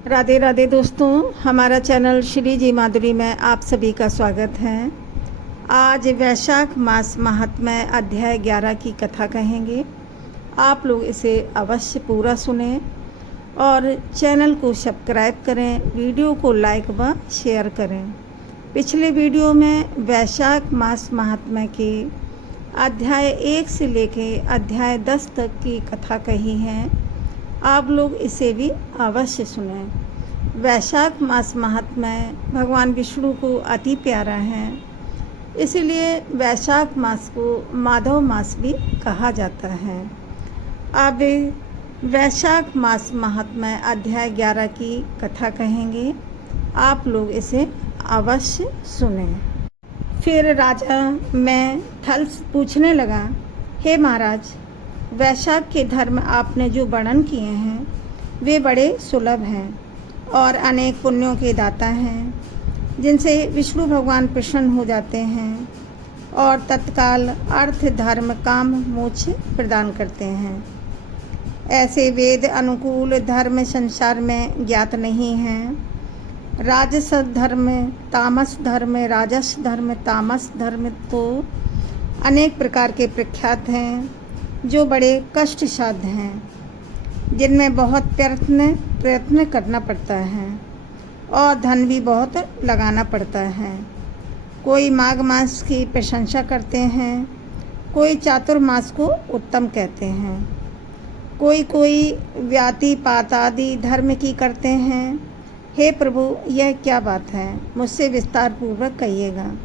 राधे राधे दोस्तों, हमारा चैनल श्री जी माधुरी में आप सभी का स्वागत है। आज वैशाख मास महात्म्य अध्याय 11 की कथा कहेंगे। आप लोग इसे अवश्य पूरा सुने और चैनल को सब्सक्राइब करें, वीडियो को लाइक व शेयर करें। पिछले वीडियो में वैशाख मास महात्म्य के अध्याय 1 से लेके अध्याय 10 तक की कथा कही है। आप लोग इसे भी अवश्य सुनें। वैशाख मास महात्म्य भगवान विष्णु को अति प्यारा है, इसलिए वैशाख मास को माधव मास भी कहा जाता है। अब वैशाख मास महात्म्य अध्याय 11 की कथा कहेंगे। आप लोग इसे अवश्य सुनें। फिर राजा मैं थल पूछने लगा, हे महाराज, वैशाख के धर्म आपने जो वर्णन किए हैं वे बड़े सुलभ हैं और अनेक पुण्यों के दाता हैं, जिनसे विष्णु भगवान प्रसन्न हो जाते हैं और तत्काल अर्थ धर्म काम मोक्ष प्रदान करते हैं। ऐसे वेद अनुकूल धर्म संसार में ज्ञात नहीं हैं। राजस धर्म, तामस धर्म, राजस धर्म, तामस धर्म तो अनेक प्रकार के प्रख्यात हैं, जो बड़े कष्ट साध्य हैं, जिनमें बहुत प्रयत्न करना पड़ता है और धन भी बहुत लगाना पड़ता है। कोई माघ मास की प्रशंसा करते हैं, कोई चातुर्मास को उत्तम कहते हैं, कोई व्यातिपात आदि धर्म की करते हैं। हे प्रभु, यह क्या बात है? मुझसे विस्तार पूर्वक कहिएगा।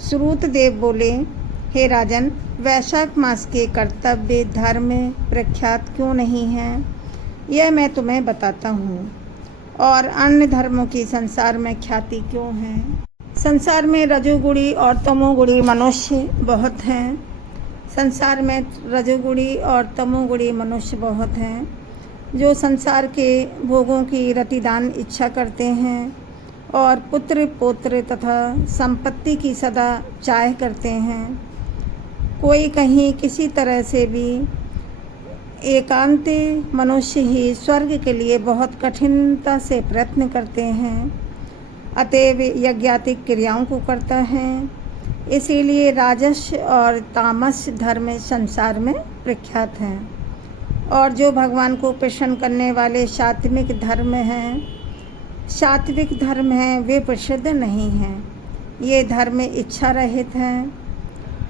श्रुत देव बोले, हे राजन, वैशाख मास के कर्तव्य धर्म प्रख्यात क्यों नहीं हैं, यह मैं तुम्हें बताता हूँ। और अन्य धर्मों की संसार में ख्याति क्यों है। संसार में रजोगुणी और तमोगुणी मनुष्य बहुत हैं। संसार में रजोगुणी और तमोगुणी मनुष्य बहुत हैं, जो संसार के भोगों की रतिदान इच्छा करते हैं और पुत्र पौत्र तथा संपत्ति की सदा चाह करते हैं। कोई कहीं किसी तरह से भी एकांत मनुष्य ही स्वर्ग के लिए बहुत कठिनता से प्रयत्न करते हैं, अतएव यज्ञातिक क्रियाओं को करता है। इसीलिए राजस और तामस धर्म संसार में प्रख्यात हैं। और जो भगवान को प्रसन्न करने वाले सात्विक धर्म हैं, वे प्रसिद्ध नहीं हैं। ये धर्म इच्छा रहित हैं।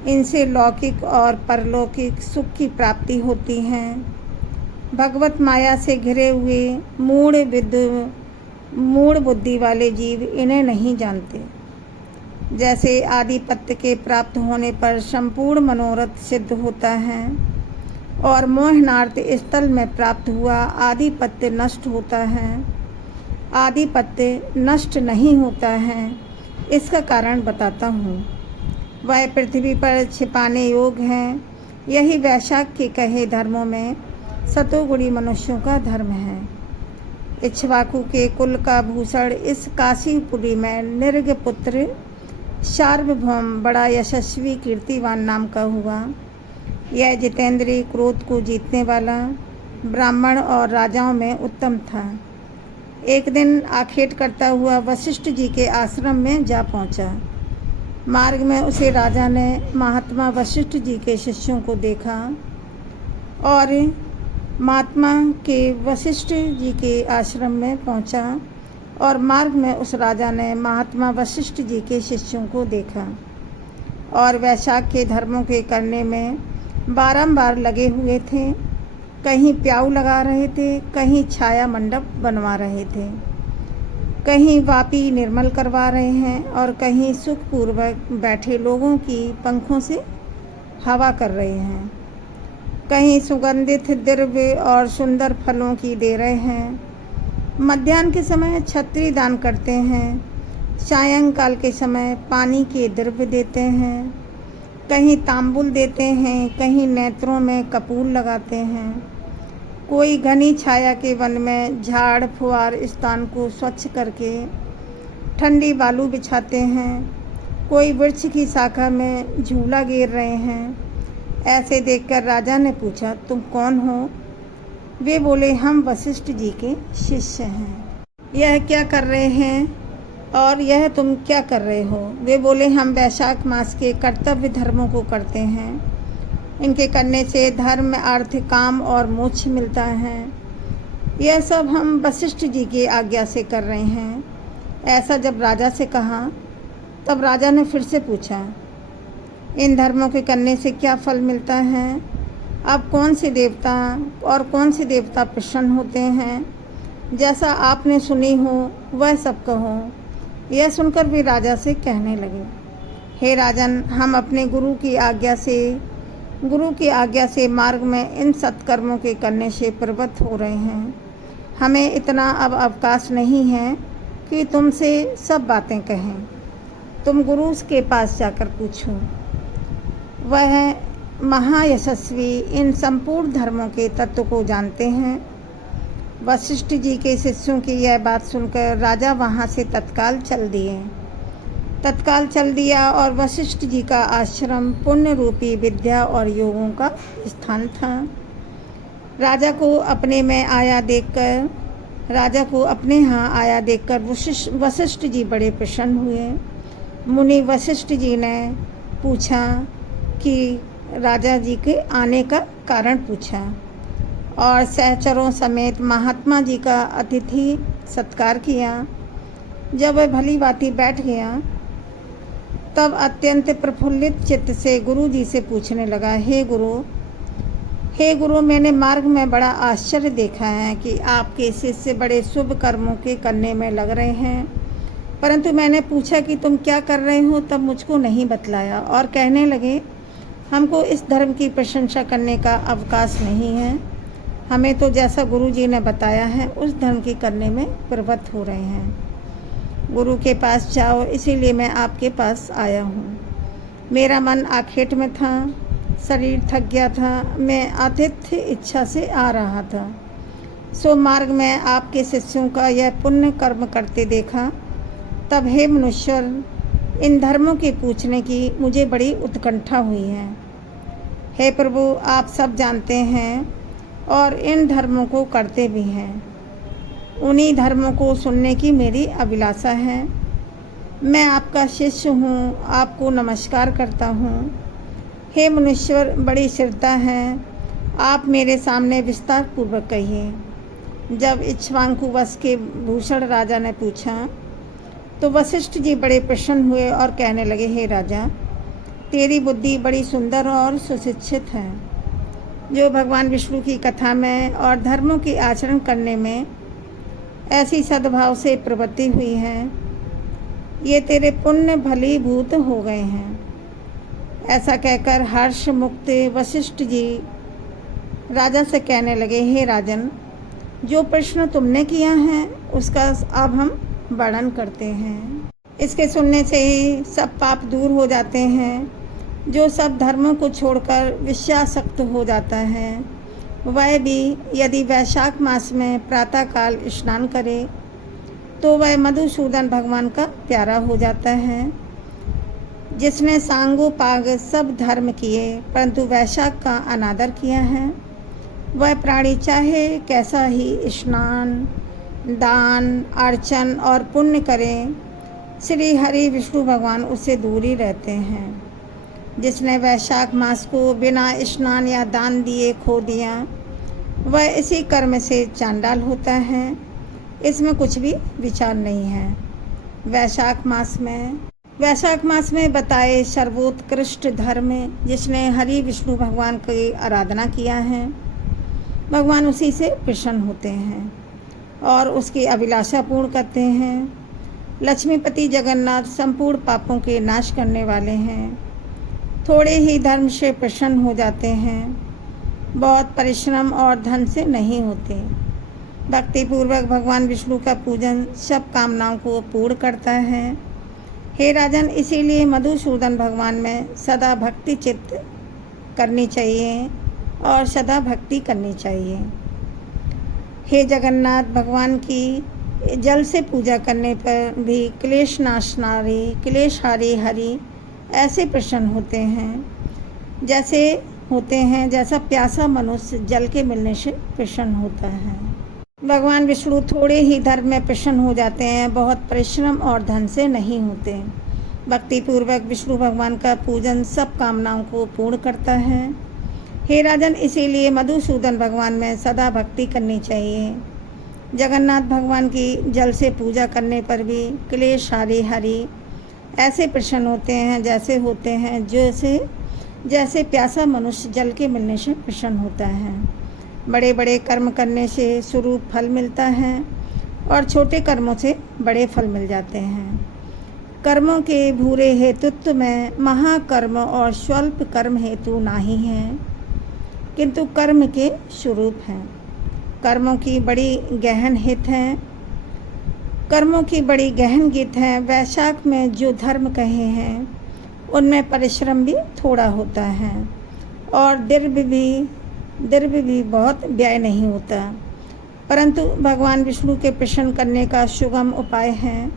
इनसे लौकिक और परलौकिक सुख की प्राप्ति होती है। भगवत माया से घिरे हुए मूढ़ बुद्धि वाले जीव इन्हें नहीं जानते। जैसे आदिपत्य के प्राप्त होने पर संपूर्ण मनोरथ सिद्ध होता है और मोहनार्थ स्थल में प्राप्त हुआ आदिपत्य नष्ट होता है। आदिपत्य नष्ट नहीं होता है, इसका कारण बताता हूँ। वह पृथ्वी पर छिपाने योग्य हैं। यही वैशाख के कहे धर्मों में सतोगुणी मनुष्यों का धर्म है। इक्ष्वाकु के कुल का भूषण इस काशीपुरी में निर्ग पुत्र सार्वभौम बड़ा यशस्वी कीर्तिवान नाम का हुआ। यह जितेंद्रिय क्रोध को जीतने वाला ब्राह्मण और राजाओं में उत्तम था। एक दिन आखेट करता हुआ वशिष्ठ जी के आश्रम में जा पहुंचा। मार्ग में उसे राजा ने महात्मा वशिष्ठ जी के शिष्यों को देखा और महात्मा के वशिष्ठ जी के आश्रम में पहुंचा और मार्ग में उस राजा ने महात्मा वशिष्ठ जी के शिष्यों को देखा और वैशाख के धर्मों के करने में बारंबार लगे हुए थे। कहीं प्याऊ लगा रहे थे, कहीं छाया मंडप बनवा रहे थे, कहीं वापी निर्मल करवा रहे हैं और कहीं सुखपूर्वक बैठे लोगों की पंखों से हवा कर रहे हैं, कहीं सुगंधित द्रव्य और सुंदर फलों की दे रहे हैं। मध्याह्न के समय छत्री दान करते हैं, सायंकाल के समय पानी के द्रव्य देते हैं, कहीं तांबुल देते हैं, कहीं नेत्रों में कपूर लगाते हैं। कोई घनी छाया के वन में झाड़ फुआर स्थान को स्वच्छ करके ठंडी बालू बिछाते हैं। कोई वृक्ष की शाखा में झूला गिर रहे हैं। ऐसे देखकर राजा ने पूछा, तुम कौन हो? वे बोले, हम वशिष्ठ जी के शिष्य हैं। यह क्या कर रहे हैं और यह तुम क्या कर रहे हो? वे बोले, हम वैशाख मास के कर्तव्य धर्मों को करते हैं। इनके करने से धर्म, अर्थ, काम और मोक्ष मिलता है। यह सब हम वशिष्ठ जी की आज्ञा से कर रहे हैं। ऐसा जब राजा से कहा, तब राजा ने फिर से पूछा, इन धर्मों के करने से क्या फल मिलता है? अब कौन से देवता प्रसन्न होते हैं? जैसा आपने सुनी हो वह सब कहो। यह सुनकर भी राजा से कहने लगे, हे राजन, हम अपने गुरु की आज्ञा से मार्ग में इन सत्कर्मों के करने से प्रवृत्त हो रहे हैं। हमें इतना अब अवकाश नहीं है कि तुमसे सब बातें कहें। तुम गुरु के पास जाकर पूछो। वह महायशस्वी इन संपूर्ण धर्मों के तत्व को जानते हैं। वशिष्ठ जी के शिष्यों की यह बात सुनकर राजा वहाँ से तत्काल चल दिया और वशिष्ठ जी का आश्रम पुण्य रूपी विद्या और योगों का स्थान था। राजा को अपने यहाँ आया देखकर वशिष्ठ जी बड़े प्रसन्न हुए। मुनि वशिष्ठ जी ने पूछा कि राजा जी के आने का कारण पूछा और सहचरों समेत महात्मा जी का अतिथि सत्कार किया। जब वह भली भांति बैठ गया, तब अत्यंत प्रफुल्लित चित्त से गुरु जी से पूछने लगा, हे गुरु, मैंने मार्ग में बड़ा आश्चर्य देखा है कि आपके शिष्य बड़े शुभ कर्मों के करने में लग रहे हैं, परंतु मैंने पूछा कि तुम क्या कर रहे हो, तब मुझको नहीं बतलाया और कहने लगे, हमको इस धर्म की प्रशंसा करने का अवकाश नहीं है। हमें तो जैसा गुरु जी ने बताया है उस धर्म की करने में प्रवृत्त हो रहे हैं। गुरु के पास जाओ, इसीलिए मैं आपके पास आया हूँ। मेरा मन आखेट में था, शरीर थक गया था, मैं आतिथ्य इच्छा से आ रहा था। सो मार्ग में आपके शिष्यों का यह पुण्य कर्म करते देखा। तब हे मनुष्य, इन धर्मों के पूछने की मुझे बड़ी उत्कंठा हुई है। हे प्रभु, आप सब जानते हैं और इन धर्मों को करते भी हैं। उन्हीं धर्मों को सुनने की मेरी अभिलाषा है। मैं आपका शिष्य हूँ, आपको नमस्कार करता हूँ। हे मुनीश्वर, बड़ी श्रद्धा है, आप मेरे सामने विस्तार पूर्वक कहिए। जब इक्ष्वाकु वंश के भूषण राजा ने पूछा, तो वशिष्ठ जी बड़े प्रसन्न हुए और कहने लगे, हे राजा, तेरी बुद्धि बड़ी सुंदर और सुशिक्षित है। जो भगवान विष्णु की कथा में और धर्मों की आचरण करने में ऐसी सद्भाव से प्रवृत्ति हुई है, ये तेरे पुण्य भलीभूत हो गए हैं। ऐसा कहकर हर्ष मुक्त वशिष्ठ जी राजा से कहने लगे, हे राजन, जो प्रश्न तुमने किया है उसका अब हम वर्णन करते हैं। इसके सुनने से ही सब पाप दूर हो जाते हैं। जो सब धर्मों को छोड़कर विषयासक्त हो जाता है, वह भी यदि वैशाख मास में प्रातःकाल स्नान करे तो वह मधुसूदन भगवान का प्यारा हो जाता है। जिसने सांगोपांग सब धर्म किए परंतु वैशाख का अनादर किया है, वह प्राणी चाहे कैसा ही स्नान, दान, अर्चन और पुण्य करें, श्री हरि विष्णु भगवान उससे दूर ही रहते हैं। जिसने वैशाख मास को बिना स्नान या दान दिए खो दिया, वह इसी कर्म से चांडाल होता है। इसमें कुछ भी विचार नहीं है। वैशाख मास में बताए सर्वोत्कृष्ट धर्म जिसने हरि विष्णु भगवान की आराधना किया है, भगवान उसी से प्रसन्न होते हैं और उसकी अभिलाषा पूर्ण करते हैं। लक्ष्मीपति जगन्नाथ संपूर्ण पापों के नाश करने वाले हैं। थोड़े ही धर्म से प्रसन्न हो जाते हैं, बहुत परिश्रम और धन से नहीं होते। भक्तिपूर्वक भगवान विष्णु का पूजन सब कामनाओं को पूर्ण करता है। हे राजन, इसीलिए मधुसूदन भगवान में सदा भक्ति चित्त करनी चाहिए और सदा भक्ति करनी चाहिए। हे जगन्नाथ, भगवान की जल से पूजा करने पर भी क्लेश नाशनारी क्लेशहारी हरि ऐसे प्रसन्न होते हैं जैसा प्यासा मनुष्य जल के मिलने से प्रसन्न होता है। भगवान विष्णु थोड़े ही धर्म में प्रसन्न हो जाते हैं, बहुत परिश्रम और धन से नहीं होते। भक्ति पूर्वक विष्णु भगवान का पूजन सब कामनाओं को पूर्ण करता है। हे राजन, इसीलिए मधुसूदन भगवान में सदा भक्ति करनी चाहिए। जगन्नाथ भगवान की जल से पूजा करने पर भी क्लेश हरि ऐसे प्रसन्न होते हैं जैसे होते हैं जैसे प्यासा मनुष्य जल के मिलने से प्रसन्न होता है। बड़े बड़े कर्म करने से स्वरूप फल मिलता है और छोटे कर्मों से बड़े फल मिल जाते हैं। कर्मों के भूरे हेतुत्व में महाकर्म और स्वल्प कर्म हेतु नाही हैं, किंतु कर्म के स्वरूप हैं। कर्मों की बड़ी गहन हित है, कर्मों की बड़ी गहन गीत है। वैशाख में जो धर्म कहे हैं उनमें परिश्रम भी थोड़ा होता है और द्रव्य भी बहुत व्यय नहीं होता, परंतु भगवान विष्णु के प्रसन्न करने का सुगम उपाय है।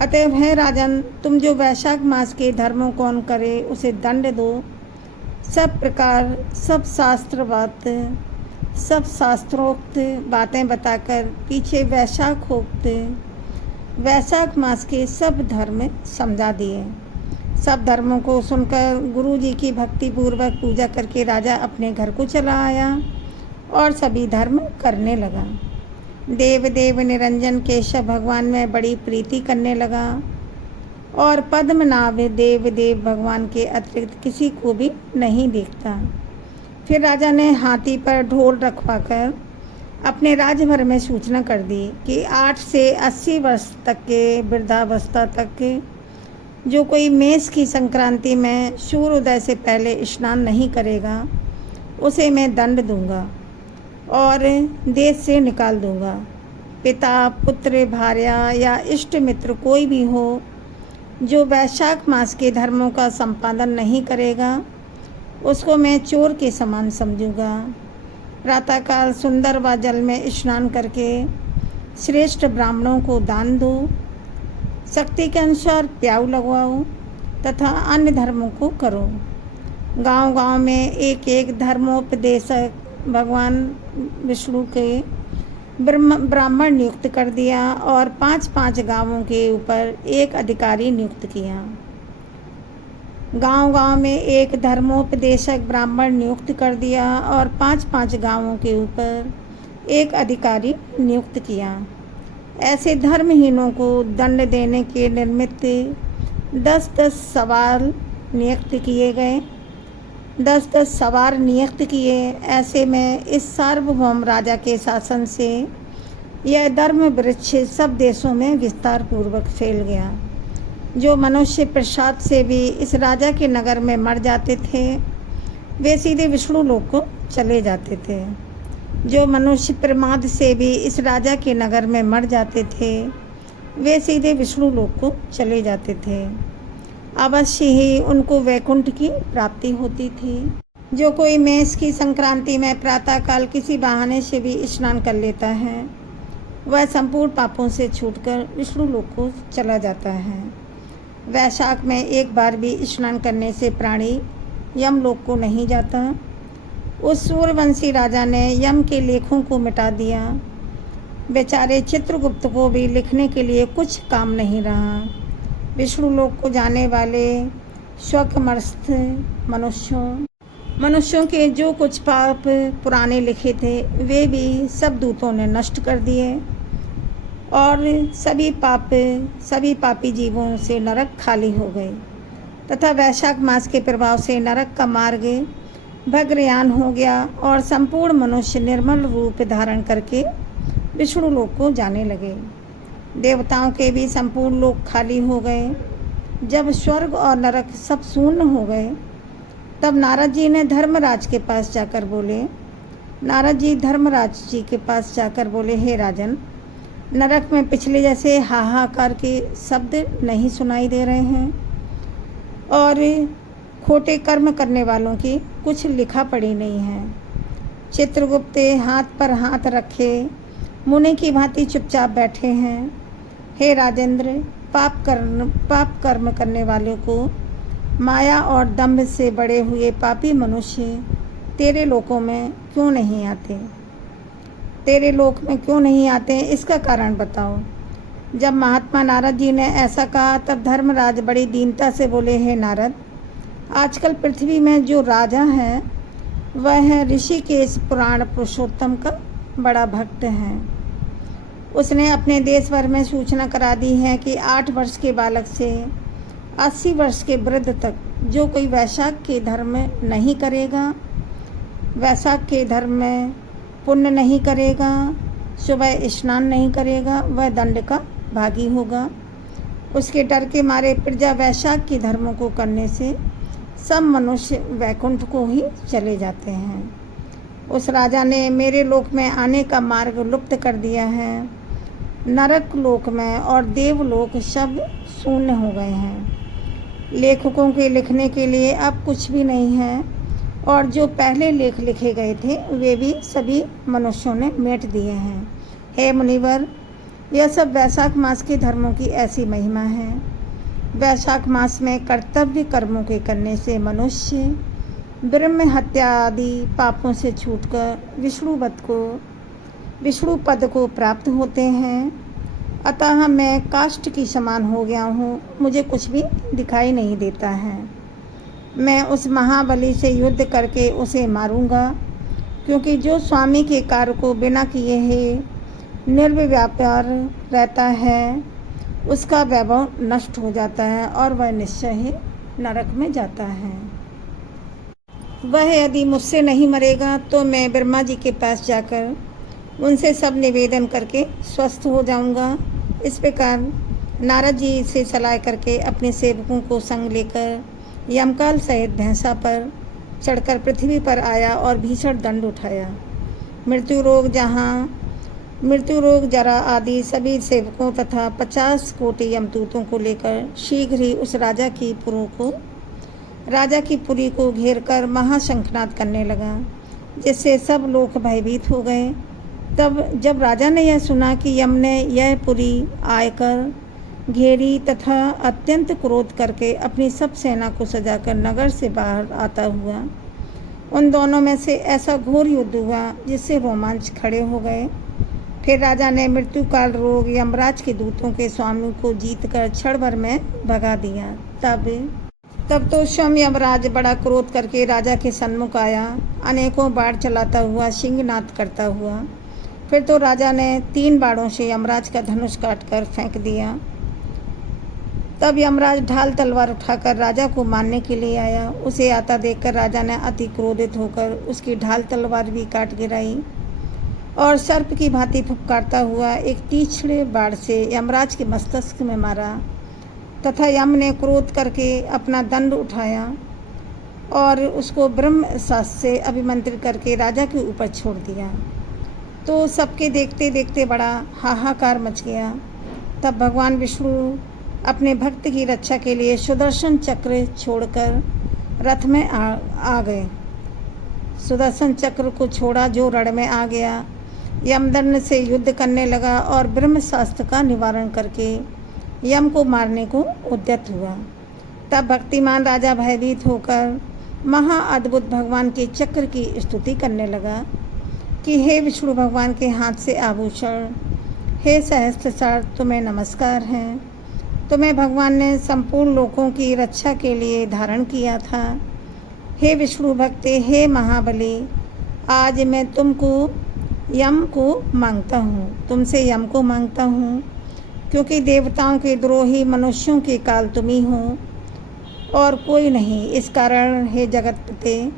अतएव है राजन, तुम जो वैशाख मास के धर्मों कौन करे उसे दंड दो। सब प्रकार सब शास्त्रोक्त बातें बताकर पीछे वैशाख मास के सब धर्म समझा दिए। सब धर्मों को सुनकर गुरु जी की भक्ति पूर्वक पूजा करके राजा अपने घर को चला आया और सभी धर्म करने लगा। देव निरंजन केशव भगवान में बड़ी प्रीति करने लगा और पद्मनाभ देव भगवान के अतिरिक्त किसी को भी नहीं देखता। फिर राजा ने हाथी पर ढोल रखवाकर अपने राज्यभर में सूचना कर दी कि 8 से 80 वर्ष तक के वृद्धावस्था तक जो कोई मेष की संक्रांति में सूर्योदय से पहले स्नान नहीं करेगा उसे मैं दंड दूंगा और देश से निकाल दूंगा। पिता, पुत्र, भार्या या इष्ट मित्र कोई भी हो जो वैशाख मास के धर्मों का संपादन नहीं करेगा उसको मैं चोर के समान समझूंगा। प्रातःकाल सुंदर व जल में स्नान करके श्रेष्ठ ब्राह्मणों को दान दो, शक्ति के अनुसार प्याऊ लगवाओ तथा अन्य धर्मों को करो। गांव-गांव में एक धर्मोपदेशक भगवान विष्णु के ब्राह्मण नियुक्त कर दिया और 5-5 गांवों के ऊपर एक अधिकारी नियुक्त किया। गांव-गांव में एक धर्मोपदेशक ब्राह्मण नियुक्त कर दिया और 5-5 गांवों के ऊपर एक अधिकारी नियुक्त किया। ऐसे धर्महीनों को दंड देने के निमित्त 10-10 सवार नियुक्त किए गए। 10-10 सवार नियुक्त किए। ऐसे में इस सार्वभौम राजा के शासन से यह धर्म वृक्ष सब देशों में विस्तार पूर्वक फैल गया। जो मनुष्य प्रसाद से भी इस राजा के नगर में मर जाते थे वे सीधे विष्णु लोक को चले जाते थे। जो मनुष्य प्रमाद से भी इस राजा के नगर में मर जाते थे वे सीधे विष्णु लोक को चले जाते थे। अवश्य ही उनको वैकुंठ की प्राप्ति होती थी। जो कोई मेष की संक्रांति में प्रातःकाल किसी बहाने से भी स्नान कर लेता है वह संपूर्ण पापों से छूटकर विष्णु लोक को चला जाता है। वैशाख में एक बार भी स्नान करने से प्राणी यमलोक को नहीं जाता। उस सूर्यवंशी राजा ने यम के लेखों को मिटा दिया। बेचारे चित्रगुप्त को भी लिखने के लिए कुछ काम नहीं रहा। विष्णु लोक को जाने वाले स्वकमर्स्थ मनुष्यों के जो कुछ पाप पुराने लिखे थे वे भी सब दूतों ने नष्ट कर दिए और सभी पापी जीवों से नरक खाली हो गए तथा वैशाख मास के प्रभाव से नरक का मार्ग भग्रयान हो गया और संपूर्ण मनुष्य निर्मल रूप धारण करके विष्णु लोक को जाने लगे। देवताओं के भी संपूर्ण लोक खाली हो गए। जब स्वर्ग और नरक सब शून्य हो गए तब नारद जी धर्मराज के पास जाकर बोले, हे राजन, नरक में पिछले जैसे हाहाकार के शब्द नहीं सुनाई दे रहे हैं और खोटे कर्म करने वालों की कुछ लिखा पड़ी नहीं है। चित्रगुप्त हाथ पर हाथ रखे मुनि की भांति चुपचाप बैठे हैं। हे राजेंद्र, पाप कर्म करने वालों को माया और दंभ से बड़े हुए पापी मनुष्य तेरे लोकों में क्यों नहीं आते? तेरे लोक में क्यों नहीं आते, इसका कारण बताओ। जब महात्मा नारद जी ने ऐसा कहा तब धर्मराज बड़ी दीनता से बोले, हे नारद, आजकल पृथ्वी में जो राजा है वह है ऋषिकेश पुराण पुरुषोत्तम का बड़ा भक्त है। उसने अपने देश भर में सूचना करा दी है कि 8 वर्ष के बालक से 80 वर्ष के वृद्ध तक जो कोई वैशाख के धर्म नहीं करेगा, वैशाख के धर्म में पुण्य नहीं करेगा, सुबह स्नान नहीं करेगा, वह दंड का भागी होगा। उसके डर के मारे प्रजा वैशाख के धर्मों को करने से सब मनुष्य वैकुंठ को ही चले जाते हैं। उस राजा ने मेरे लोक में आने का मार्ग लुप्त कर दिया है। नरक लोक में और देवलोक शब्द शून्य हो गए हैं। लेखकों के लिखने के लिए अब कुछ भी नहीं है और जो पहले लेख लिखे गए थे वे भी सभी मनुष्यों ने मेट दिए हैं। हे मुनिवर, यह सब वैशाख मास के धर्मों की ऐसी महिमा है। वैशाख मास में कर्तव्य कर्मों के करने से मनुष्य ब्रह्म हत्या आदि पापों से छूटकर विष्णु पद को प्राप्त होते हैं। अतः मैं काष्ठ की समान हो गया हूँ, मुझे कुछ भी दिखाई नहीं देता है। मैं उस महाबली से युद्ध करके उसे मारूंगा, क्योंकि जो स्वामी के कार्य को बिना किए ही निर्व्यापार रहता है उसका वैभव नष्ट हो जाता है और वह निश्चय ही नरक में जाता है। वह यदि मुझसे नहीं मरेगा तो मैं ब्रह्मा जी के पास जाकर उनसे सब निवेदन करके स्वस्थ हो जाऊंगा। इस प्रकार नारद जी से सलाह करके अपने सेवकों को संग लेकर यमकाल सहित भैंसा पर चढ़कर पृथ्वी पर आया और भीषण दंड उठाया। मृत्यु रोग जरा आदि सभी सेवकों तथा 50 कोटि यमदूतों को लेकर शीघ्र ही उस राजा की पुरी को घेरकर महाशंखनाद करने लगा, जिससे सब लोग भयभीत हो गए। तब जब राजा ने यह सुना कि यम ने यह पुरी आकर घेरी तथा अत्यंत क्रोध करके अपनी सब सेना को सजाकर नगर से बाहर आता हुआ उन दोनों में से ऐसा घोर युद्ध हुआ जिससे रोमांच खड़े हो गए। फिर राजा ने मृत्यु काल रोग यमराज के दूतों के स्वामी को जीतकर क्षण भर में भगा दिया। तब तो स्वयं यमराज बड़ा क्रोध करके राजा के सन्मुख आया, अनेकों बाढ़ चलाता हुआ सिंहनाद करता हुआ। फिर तो राजा ने 3 बाणों से यमराज का धनुष काटकर फेंक दिया। तब यमराज ढाल तलवार उठाकर राजा को मारने के लिए आया। उसे आता देखकर राजा ने अति क्रोधित होकर उसकी ढाल तलवार भी काट गिराई और सर्प की भांति फुफकारता हुआ एक तीक्ष्ण बाण से यमराज के मस्तक में मारा तथा यम ने क्रोध करके अपना दंड उठाया और उसको ब्रह्म शास्त्र से अभिमंत्रित करके राजा के ऊपर छोड़ दिया। तो सबके देखते देखते बड़ा हाहाकार मच गया। तब भगवान विष्णु अपने भक्त की रक्षा के लिए सुदर्शन चक्र छोड़कर रथ में आ गए। सुदर्शन चक्र को छोड़ा जो रण में आ गया, यमदंड से युद्ध करने लगा और ब्रह्मशास्त्र का निवारण करके यम को मारने को उद्यत हुआ। तब भक्तिमान राजा भयभीत होकर महा अद्भुत भगवान के चक्र की स्तुति करने लगा कि हे विष्णु भगवान के हाथ से आभूषण, हे सहस्त्रसार, तुम्हें नमस्कार है। तुम्हें भगवान ने संपूर्ण लोकों की रक्षा के लिए धारण किया था। हे विष्णु भक्ते, हे महाबली, आज मैं यम को मांगता हूँ, तुमसे यम को मांगता हूँ, क्योंकि देवताओं के द्रोही मनुष्यों के काल तुम ही हो और कोई नहीं। इस कारण हे जगतपते,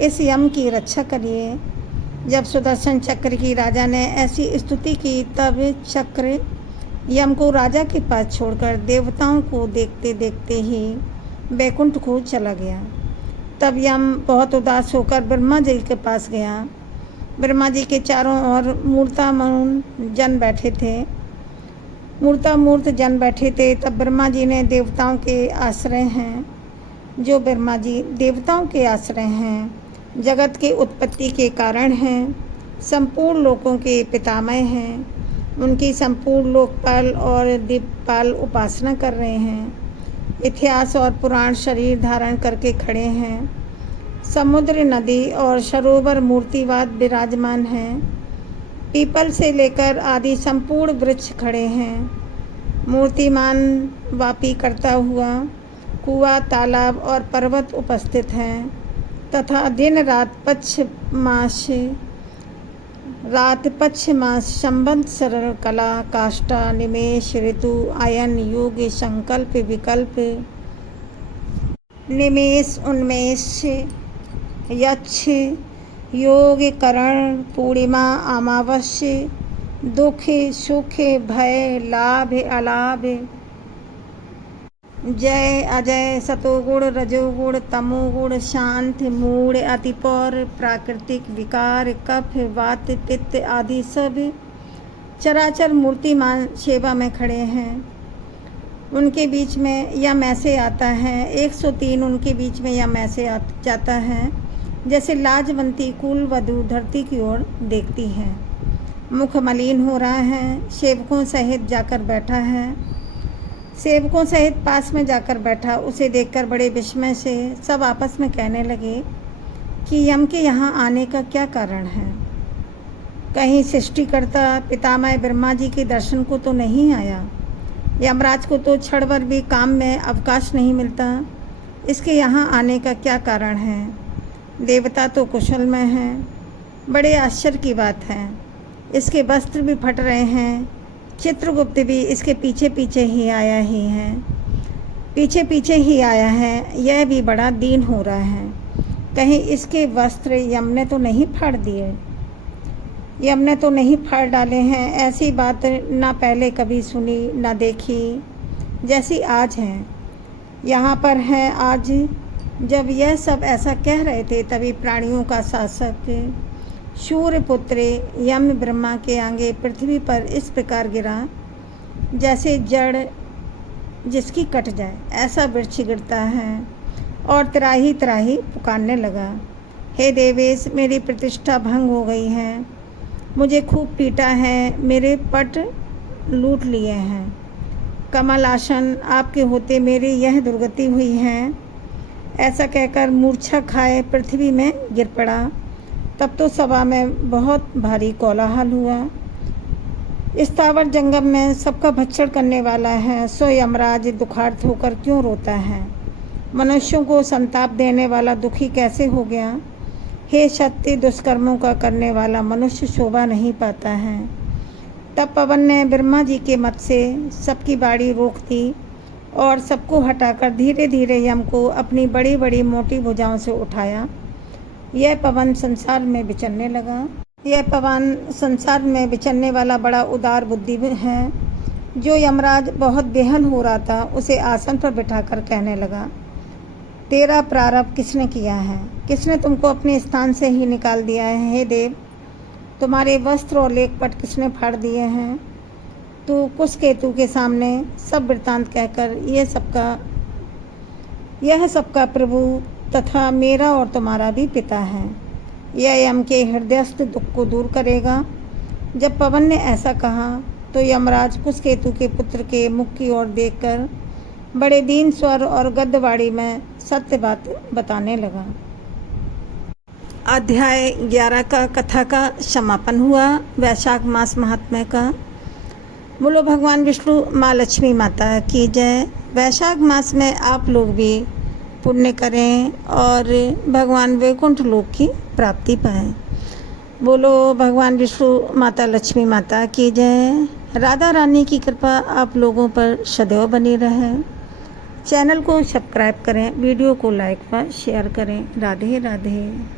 इस यम की रक्षा करिए। जब सुदर्शन चक्र की राजा ने ऐसी स्तुति की तब चक्र यम को राजा के पास छोड़कर देवताओं को देखते देखते ही वैकुंठ को चला गया। तब यम बहुत उदास होकर ब्रह्मा जी के पास गया। ब्रह्मा जी के चारों ओर मूर्तामूर्त जन बैठे थे। तब ब्रह्मा जी ने देवताओं के आश्रय हैं, जो ब्रह्मा जी देवताओं के आश्रय हैं, जगत के उत्पत्ति के कारण हैं, संपूर्ण लोकों के पितामह हैं, उनकी संपूर्ण लोकपाल और दीपपाल उपासना कर रहे हैं। इतिहास और पुराण शरीर धारण करके खड़े हैं। समुद्र, नदी और सरोवर मूर्तिवाद विराजमान हैं। पीपल से लेकर आदि संपूर्ण वृक्ष खड़े हैं। मूर्तिमान वापी करता हुआ कुआं, तालाब और पर्वत उपस्थित हैं तथा दिन रात पक्ष मास संबंध सरल कला काष्ठा निमेष ऋतु आयन युग संकल्प विकल्प निमेष उन्मेष यक्ष योग करण पूर्णिमा अमावस्या दुख सुख भय लाभ अलाभ जय अजय सतोगुण रजोगुण तमोगुण शांत मूढ़ अतिपौर प्राकृतिक विकार कफ वात पित्त आदि सब चराचर मूर्तिमान सेवा में खड़े हैं। उनके बीच में यम ऐसे आता है 103 उनके बीच में यम ऐसे जाता है जैसे लाजवंती कुल वधू धरती की ओर देखती है। मुख मलिन हो रहा है, सेवकों सहित जाकर बैठा है। सेवकों सहित पास में जाकर बैठा, उसे देखकर बड़े विस्मय से सब आपस में कहने लगे कि यम के यहाँ आने का क्या कारण है। कहीं सृष्टिकर्ता पितामह ब्रह्मा जी के दर्शन को तो नहीं आया। यमराज को तो क्षण भर भी काम में अवकाश नहीं मिलता। इसके यहाँ आने का क्या कारण है। देवता तो कुशल में हैं। बड़े आश्चर्य की बात है, इसके वस्त्र भी फट रहे हैं। चित्रगुप्त भी इसके पीछे पीछे ही आया है। यह भी बड़ा दीन हो रहा है। कहीं इसके वस्त्र यम ने तो नहीं फाड़ दिए, यम ने तो नहीं फाड़ डाले हैं। ऐसी बात ना पहले कभी सुनी ना देखी, जैसी आज है। यहाँ पर है आज। जब यह सब ऐसा कह रहे थे तभी प्राणियों का शासक सूर्यपुत्र यम ब्रह्मा के आगे पृथ्वी पर इस प्रकार गिरा जैसे जड़ जिसकी कट जाए ऐसा वृक्ष गिरता है और त्राही त्राही पुकारने लगा, हे देवेश, मेरी प्रतिष्ठा भंग हो गई है। मुझे खूब पीटा है, मेरे पट लूट लिए हैं। कमल आसन आपके होते मेरी यह दुर्गति हुई है। ऐसा कहकर मूर्छा खाए पृथ्वी में गिर पड़ा। तब तो सभा में बहुत भारी कोलाहल हुआ। स्थावर जंगम में सबका भक्षण करने वाला है, सो यमराज दुखार्थ होकर क्यों रोता है। मनुष्यों को संताप देने वाला दुखी कैसे हो गया। हे सत्य, दुष्कर्मों का करने वाला मनुष्य शोभा नहीं पाता है। तब पवन ने ब्रह्मा जी के मत से सबकी बाड़ी रोक दी और सबको हटाकर धीरे धीरे यम को अपनी बड़ी बड़ी मोटी भुजाओं से उठाया। यह पवन संसार में विचरने लगा। यह पवन संसार में विचरने वाला बड़ा उदार बुद्धि है। जो यमराज बहुत बेहल हो रहा था उसे आसन पर बिठाकर कहने लगा, तेरा प्रारब्ध किसने किया है। किसने तुमको अपने स्थान से ही निकाल दिया है। हे देव, तुम्हारे वस्त्र और लेखपट किसने फाड़ दिए हैं। तू कुशकेतु के सामने सब वृत्तांत कहकर यह सबका प्रभु तथा मेरा और तुम्हारा भी पिता है। यह यम के हृदयस्थ दुख को दूर करेगा। जब पवन ने ऐसा कहा तो यमराज कुशकेतु के पुत्र के मुख की ओर देखकर बड़े दीन स्वर और गद्यवाणी में सत्य बात बताने लगा। अध्याय 11 का कथा का समापन हुआ। वैशाख मास महात्म्य का। बोलो भगवान विष्णु, माँ लक्ष्मी माता की जय। वैशाख मास में आप लोग भी पुण्य करें और भगवान वैकुंठ लोक की प्राप्ति पाएं। बोलो भगवान विष्णु माता लक्ष्मी माता की जय। राधा रानी की कृपा आप लोगों पर सदैव बनी रहे। चैनल को सब्सक्राइब करें, वीडियो को लाइक व शेयर करें। राधे राधे।